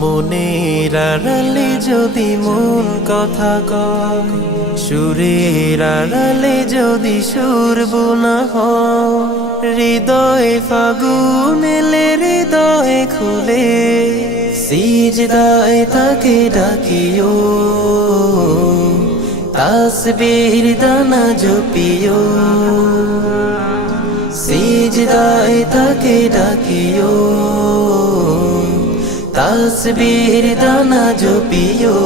মনের আড়ালে যদি মন কথা কয়, সুরের আড়ালে যদি সুর বোনা হয়, হৃদয়ে ফাগুন এলে হৃদয়ে খুলে সিজদায় তাকে ডাকিও, তাসবির দানা জপিও, সিজদায় তাকে ডাকিও, তাসবির দানা জপিও।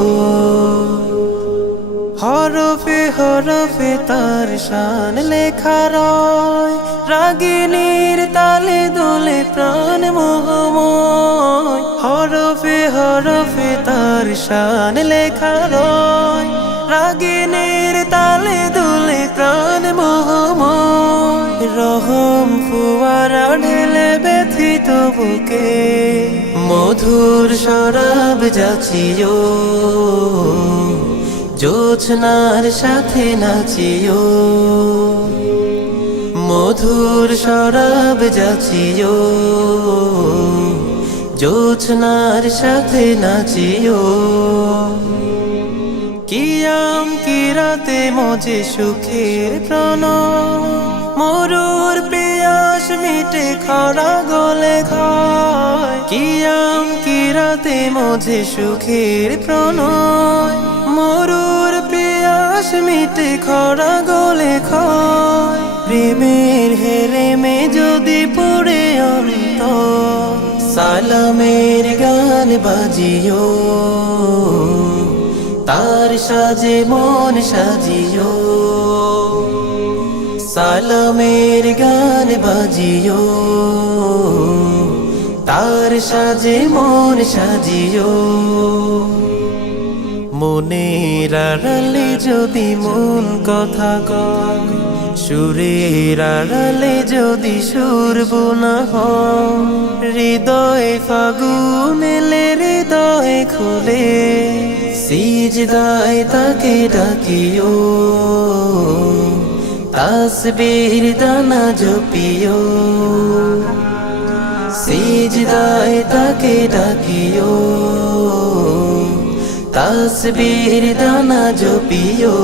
হরফে হরফে তার শান লেখা রয়, রাগিনীর তালে দোলে প্রাণ মোহময়। হরফে হরফে তার শান লেখা রয়, রাগিনীর তালে দোলে প্রাণ মোহময়। রহম ফুয়ারা ঢেলে ব্যথিত বুকে মধুর শরাব যাচিও, জোছনার সাথে নাচিও, মধুর শরাব যাচিও, জোছনার সাথে নাচিও। কিয়াম কিরাতে মজে সুখের প্রণয়, মরুর পিয়াস মিটে খরা গলে খায়। কিয়াম কিরাতে মজে সুখের প্রণয়, মরুর পিয়াস মিটে খরা গলে খায়। প্রেমের হেরেমে যদি পড়ে অন্তর, সালামের গান বাজিও, তার সাজে মন সাজিও, সালামের গান বাজিও, তার সাজে মন সাজিও। মনের আড়ালে যদি মন কথা কয়, সুরের আড়ালে যদি সুর বোনা হয়, হৃদয়ে ফাগুন এলে হৃদয়ে খুলে সিজদায় তাকে ডাকিও, তাসবির দানা জপিও, সিজদায় তাকে ডাকিও, তাসবির দানা জপিও।